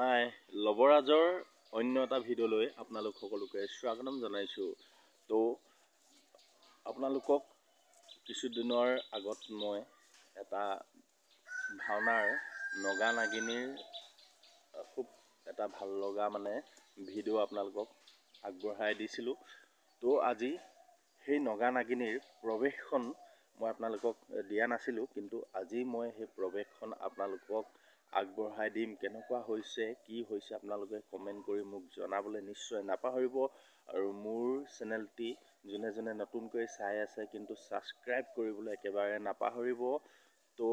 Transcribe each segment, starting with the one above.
হাই লবৰাজৰ অন্য এটা ভিডিঅ'লৈ আপোনালোক সকলোকে স্বাগতম জনাইছোঁ। তো আপোনালোকক কিছুদিনৰ আগত মই এটা ভাওনাৰ নগা নাগিনীৰ খুব এটা ভাল লগা ভিডিঅ' আপোনালোকক আগবঢ়াই দিছিলোঁ। তো আজি সেই নগা নাগিনীৰ প্ৰৱেশখন মই আপোনালোকক দিয়া নাছিলোঁ, কিন্তু আজি মই সেই প্ৰৱেশখন আপোনালোকক আগবঢ়াই দিম। কেনেকুৱা হৈছে কি হৈছে আপোনালোকে কমেণ্ট কৰি মোক জনাবলৈ নিশ্চয় নাপাহৰিব। আৰু মোৰ চেনেলটি যোনে যোনে নতুনকৈ চাই আছে কিন্তু ছাবস্ক্ৰাইব কৰিবলৈ একেবাৰে নাপাহৰিব। তো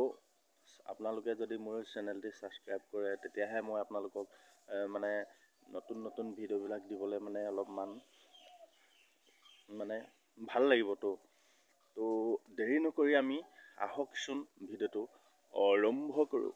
আপোনালোকে যদি মোৰ চেনেলটি ছাবস্ক্ৰাইব কৰে তেতিয়াহে মই আপোনালোকক নতুন নতুন ভিডিঅ'বিলাক দিবলৈ অলপমান ভাল লাগিব। তো দেৰি নকৰি আমি আহকচোন ভিডিঅ'টো আৰম্ভ কৰোঁ।